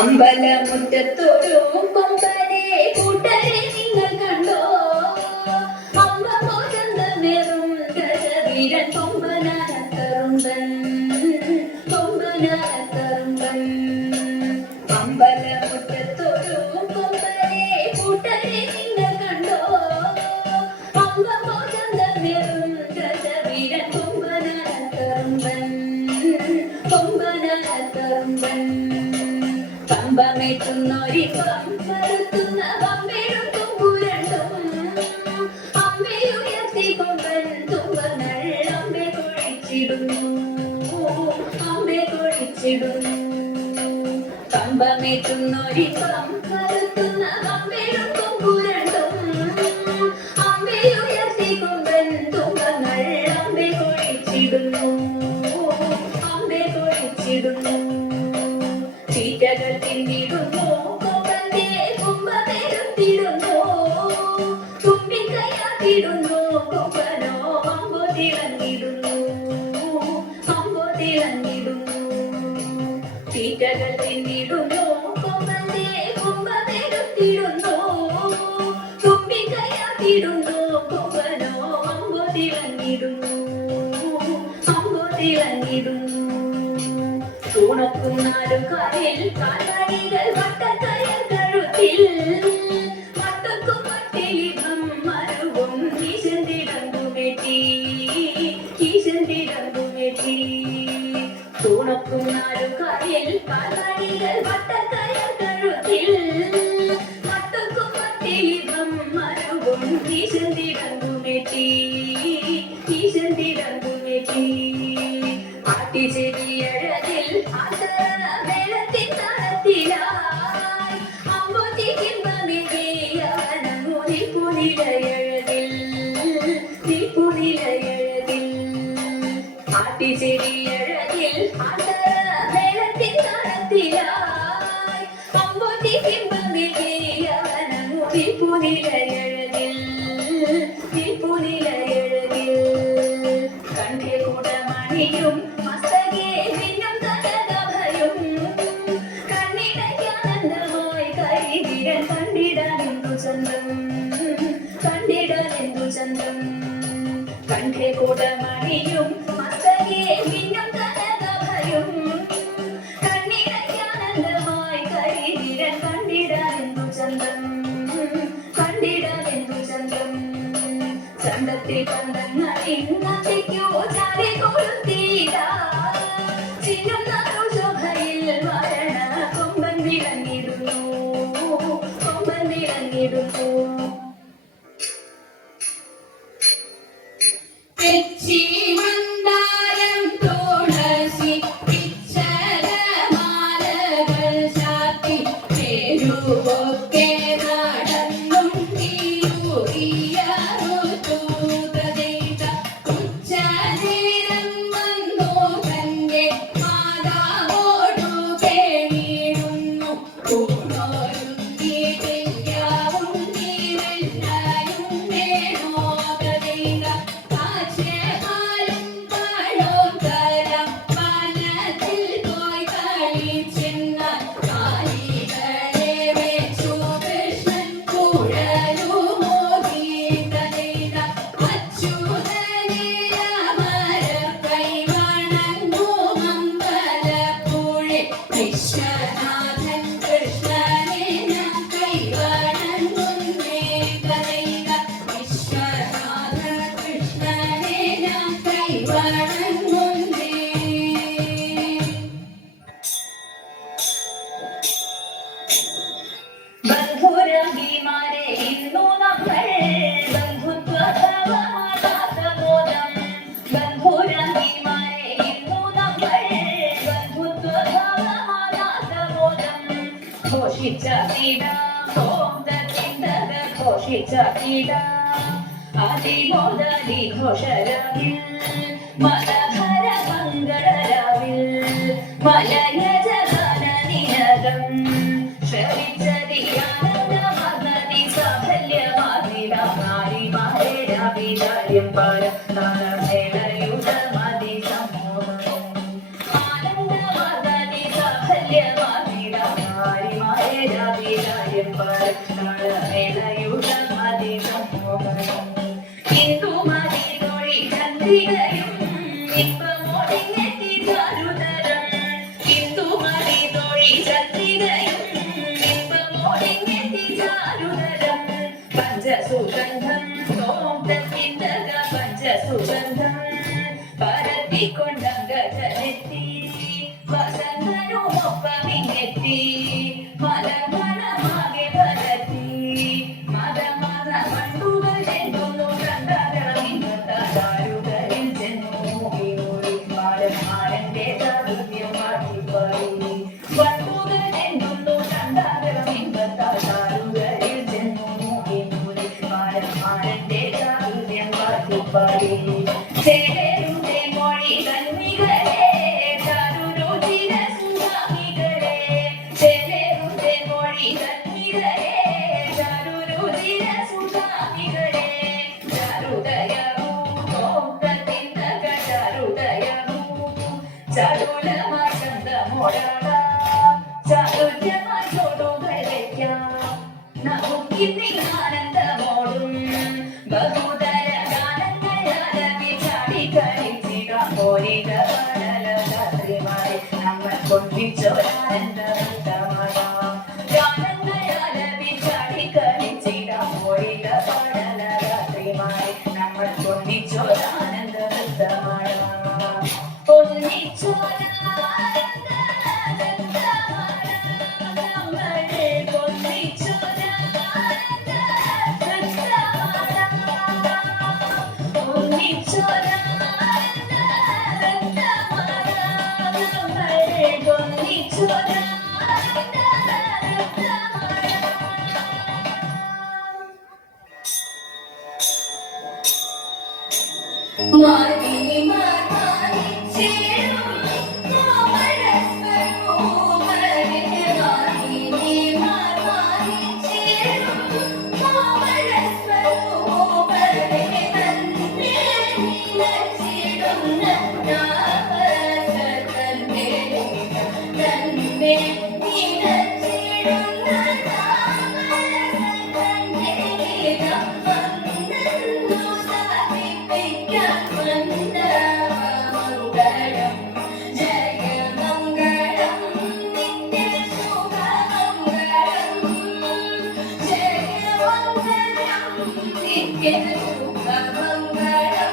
അമ്പലമുറ്റത്തൊരു കൊമ്പനെ കൂട്ടരെ നിങ്ങൾ കണ്ടോ? അമ്പ മോചന്തമേറും വീരൻ കൊമ്പനാനത്തറുമ്പൻ. കൊമ്പനാനത്തറുമ്പൻ. അമ്പലമുറ്റത്തൊരു പമ്പമേറ്റുന്നൊരിപ്പം വരുത്തുന്ന പമ്പയും തുമ്പുരണ്ടും അമ്മയുയർത്തി കൊമ്പൻ തുമ്പങ്ങൾ അമ്മെ കൊഴിച്ചിടുന്നു അമ്മെ കൊഴിച്ചിടുന്നു പമ്പമേറ്റുന്നൊരിപ്പം വരുത്തുന്ന പമ്പയും 一个 അവനങ്ങു നിൽപ്പുനിലയഴകിൽ നിൽപ്പുനിലയഴകിൽ കണ്ഠേ കൂടമണിയും മസ്തകേ മിന്നും കനകഭയും കണ്ണിടയ്ക്കാനന്ദമായി കൈവിരൽ കണ്ടിടാനെന്തു ചന്തം കണ്ടിടാനെന്തു ചന്തം കണ്ഠേ കൂടമണിയും മസ്തകേ മിന്നും കനകഭയും ചണ്ടത്തിൽ പന്തങ്ങളിൽ ഇന്നത്തേക്കോ ചാരി കൊളുത്തിയിട ചിന്നും ശോഭയിൽ വരണ കൊമ്പൻ വിളങ്ങിടുന്നു കൊമ്പൻ വിളങ്ങിടുന്നു തെച്ചി മന്ദാരം തുളസി പിച്ചലമാലകൾ ചാത്തി പേരുവൊക്കെ 我是小皮蛋阿啊寂的一个人两天我的 Amen. body. Te veo un demonio. കൊണ്ടിച്ചൊരാനന്ദമാകാം ഗാനങ്ങൾ ആലപിച്ചാടി കളിച്ചിടാം Why? Ikke du kan man være